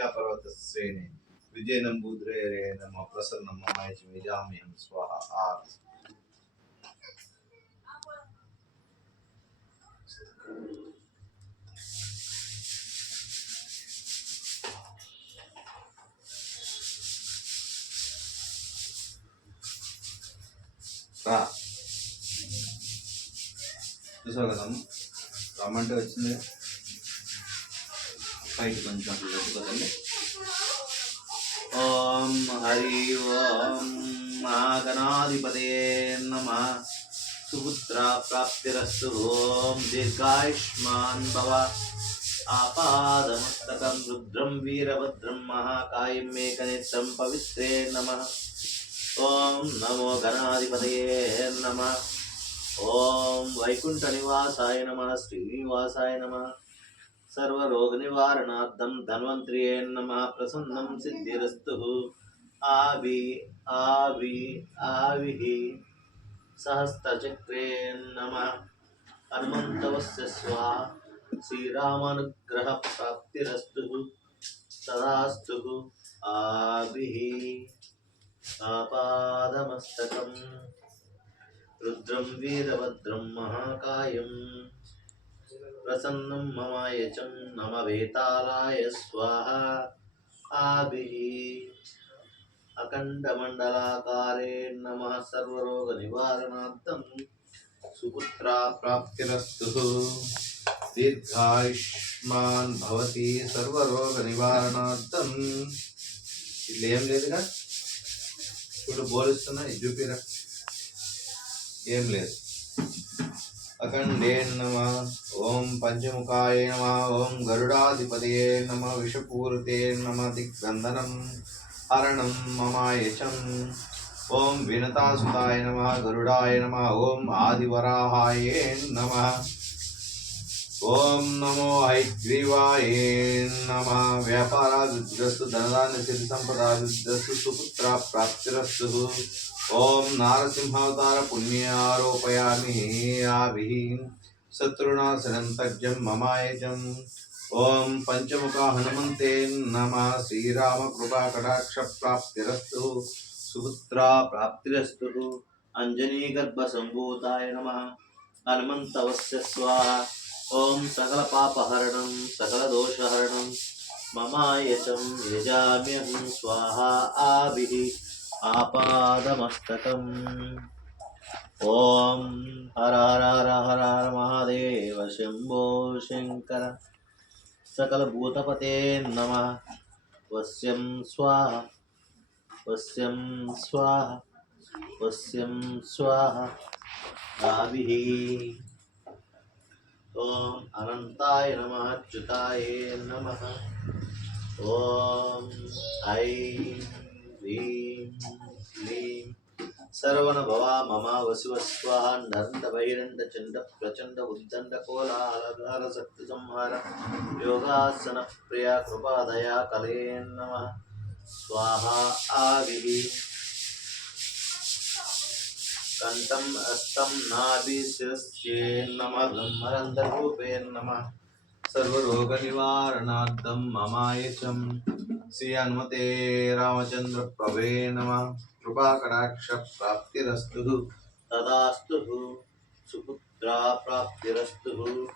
విద్యాపర్వత శ్రేణి. విజయనంబూద్రే నమ ప్రసన్నం మమాయ విజామ్యం స్వాహ. ఆ. చూసావు కదమ్మ రమ్మంటే వచ్చింది. పైకి కొంచెం అట్లా పెట్టుకోదండి ఓం హరి ఓం నాగనాధిపతే నమ. సుపుత్ర ప్రాప్తిరస్తు. ఓం దీర్ఘాయుష్మాన్ భవ. ఆపాదమస్తకం రుద్రం వీరభద్రం మహాకాయం మేకనేత్రం పవిత్రే నమ. ఓం నమో గణాధిపతయే నమ. ఓం వైకుంఠ నివాసాయ నమ శ్రీనివాసాయ నమ. సర్వరోగ నివారణార్థం ధన్వంత్రియే నమ. ప్రసన్నం సిద్ధిరస్తు. ఆవి ఆవి ఆవి. సహస్రచక్రే నమ. హనుమంతవస్య స్వా. శ్రీరామానుగ్రహ ప్రాప్తిరస్తు తదాస్తు. ఆవి. ఆపాదమస్తకం. రుద్రం వీరభద్రం మహాకాయం. ప్రసన్నం మమాయచం నమ వేతాళాయ స్వాహ ఆభిः అఖండమండలాకారేణ నమ సర్వరోగ నివారణార్థం సుపుత్రా ప్రాప్తిరస్తు దీర్ఘాయుష్మాన్ భవతి సర్వరోగ నివారణార్థం ఇట్లా ఏం లేదుగా? ఇప్పుడు బోలిస్తున్నా ఇది చూపిరా ఏం లేదు. అఖండే నమ. ఓం పంచముఖాయ నమ. ఓం గరుడాధిపతయే నమ. విషపూరితే నమ. దిగ్బంధనం హరణం మమాయచం. ఓం వినతాసుతాయ నమ. గరుడాయ నమ. ఓం ఆదివరాహాయ నమ. ఓం నమో హైగ్రీవాయ నమ. వ్యాపారాభివృద్ధిరస్తు ధనదాన్య సిద్ధి సంపదాభివృద్ధిరస్తు సుపుత్ర ప్రాప్తిరస్తు. ఓం నారసింహావతార పుణ్యారోపయామి ఆభి శత్రునాశనం తజ్జం మమాయజం. ఓం పంచముఖ హనుమంతే నమ. శ్రీరామ కృపా కటాక్ష ప్రాప్తిరస్తు. సుపుత్ర ప్రాప్తిరస్తు. అంజనీ గర్భ సంభూతాయ నమ. హనుమంతవస్య స్వాహ. ఓం సకల పాపహరణం సకల దోషహరణం. మమాయచం యజామ్యహం స్వాహ ఆభిః. ఆపాదమస్తకం. ఓం హర హర హర హర హర మహాదేవ శంభో శంకర సకల భూతపతే నమ. వశ్యం స్వాహ. వశ్యం స్వాహ. వశ్యం స్వాహ. ఆభిః ఓం అనంతాయ నమ అచ్యుతాయ నమ. ఓం ఐ హ్రీం క్లీం సర్వణ భవా మమ వసువస్వాహ నరంద బహిరండ చండ ప్రచండ ఉద్దండ కోలాహలధార శక్తి సంహార యోగాసన ప్రియ కృపాదయా కలే నమ స్వాహ ఆవిః కంఠం అస్తం నాభి శిరస్యే నమ బ్రహ్మరంధ్రరూపే సర్వరోగ నివారణార్థం మమాయచం శ్రీ హనుమతే రామచంద్ర ప్రభే నమ. కృపాకటాక్ష ప్రాప్తిరస్తు. తదాస్తు. సుపుత్రా ప్రాప్తిరస్తు.